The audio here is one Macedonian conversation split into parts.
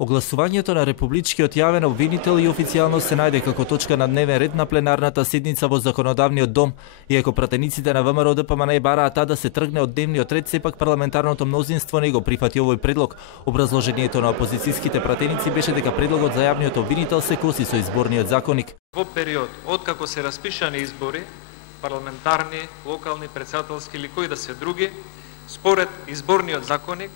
Огласувањето на републичкиот јавен обвинител и официјално се најде како точка на дневен ред на пленарната седница во Законодавниот дом. Иако пратениците на ВМРО ДПМН бараат да се тргне од дневниот ред, сепак парламентарното мнозинство не го прифати овој предлог. Образложението на опозицијските пратеници беше дека предлогот за јавниот обвинител се коси со изборниот законник. Во период откако се распишани избори, парламентарни, локални, претседателски или кои да се други, според изборниот законник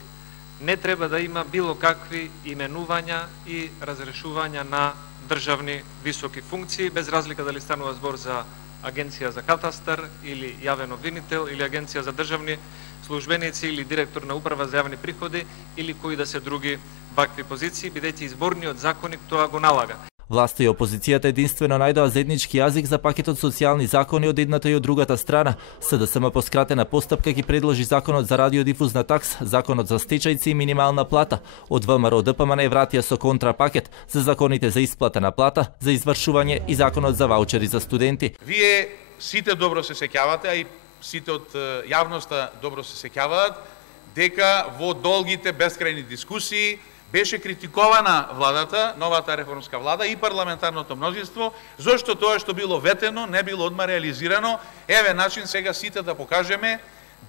не треба да има било какви именувања и разрешувања на државни високи функции, без разлика дали станува збор за Агенција за катастар или јавен обвинител или Агенција за државни службеници или директор на управа за јавни приходи или кои да се други вакви позиции, бидејќи изборниот законник тоа го налага. Власта и опозицијата единствено најдоа заеднички јазик за пакетот социјални закони од едната и од другата страна. СДСМ по скратена постапка ги предложи законот за радиодифузна такс, законот за стечајци и минимална плата. Од ВМРО ДПМН вратија со контрапакет за законите за исплата на плата, за извршување и законот за ваучери за студенти. Вие сите добро се сеќавате, а и сите од јавноста добро се сеќаваат дека во долгите бескрајни дискусии беше критикована владата, новата реформска влада и парламентарното мнозинство, зашто тоа што било ветено не било одма реализирано. Еве начин сега сите да покажеме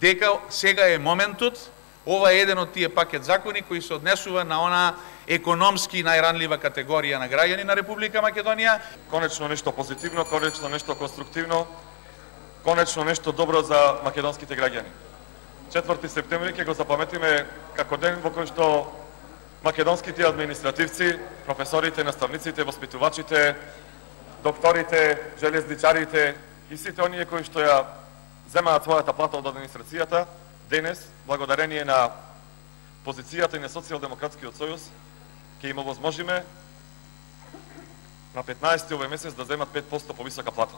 дека сега е моментот. Ова е еден од тие пакет закони кои се однесува на она економски најранлива категорија на граѓани на Република Македонија. Конечно нешто позитивно, конечно нешто конструктивно, конечно нешто добро за македонските граѓани. 4 септември ќе го запаметиме како ден во кој што македонските административци, професорите, наставниците, воспитувачите, докторите, железничарите и сите оние кои што ја земаат својата плата од администрацијата, денес, благодарение на позицијата и на Социјалдемократскиот сојуз, ќе им овозможиме на 15 овој месец да земат 5% повисока плата.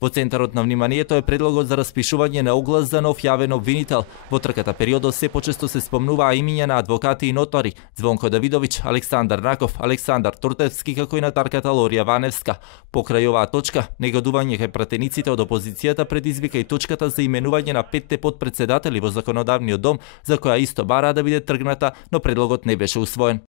Во центарот на вниманието е предлогот за распишување на оглас за нов јавен обвинител. Во трката периодот се почесто се спомнуваа имиња на адвокати и нотари: Звонко Давидовиќ, Александар Наков, Александар Туртевски, како и нотарката Лорија Ваневска. Покрај оваа точка, негодување кај пратениците од опозицијата предизвика и точката за именување на 5 потпредседатели во Законодавниот дом, за која исто бараа да биде тргната, но предлогот не беше усвоен.